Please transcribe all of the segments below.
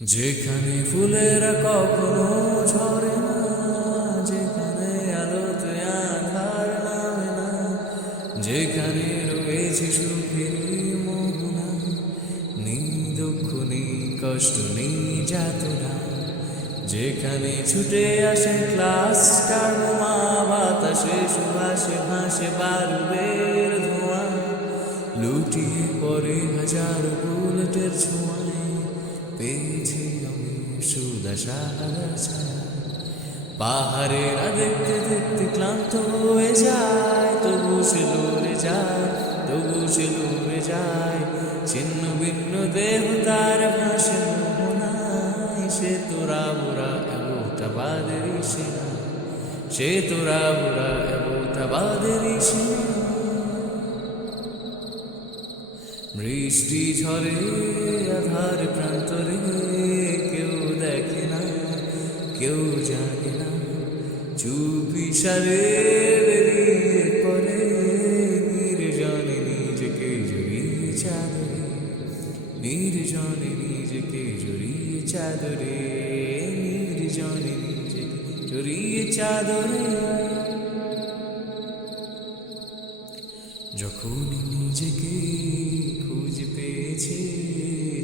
যেখানে ফুলেরা কখনো ঝরে না, যেখানে আলোতে আধার নামে না, যেখানে রয়েছে সুখের মোহনা, নেই দুঃখ নেই কষ্ট নেই যাতনা, যেখানে ছুটে আসে ক্লাস কারমা, বাতাসে সুবাসে ভাসে বারুদের ধোঁয়া, লুটিয়ে পড়ে হাজার বুলেটের ছোঁয়ায়, পেয়েছি আমি সুদা সাহারা ছায়া। পাহাড়েরা দেখতে দেখতে ক্লান্ত হয়ে যায়, তবু সে লড়ে যায়, তবু সে লড়ে যায়, ছিন্ন ভিন্ন দেহ তার ভাসে মোহনায়। সে তোরা বুড়া এবোটা বাদেরই সেনা, সে তোরা বুড়া এবোটা বাদেরই সেনা। বৃষ্টি ঝরে আধার প্রান্তরে, কেউ দেখে না কেউ জানে না, চুপি সারে বেরিয়ে পড়ে নির্জনে নিজেকে জড়িয়ে চাদরে, নির্জনে নিজেকে জড়িয়ে চাদরে, নির্জনে নিজেকে জড়িয়ে চাদরে। যখন নিজেকে খুঁজে পেয়েছে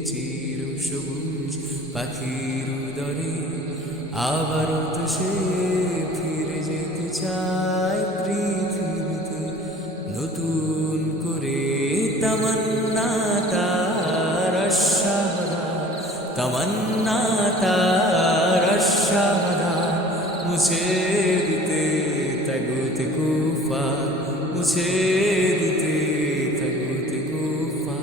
চির সবুজ পাখির উদরে, আবারও তো সে ফিরে যেতে চায় পৃথিবীতে, নতুন করে তামান্না তার আশাহারা, তামান্না তার আশাহারা, মুছে দিতে তাগুতে কুফা, মুছে দিতে তাগুতে কুফা।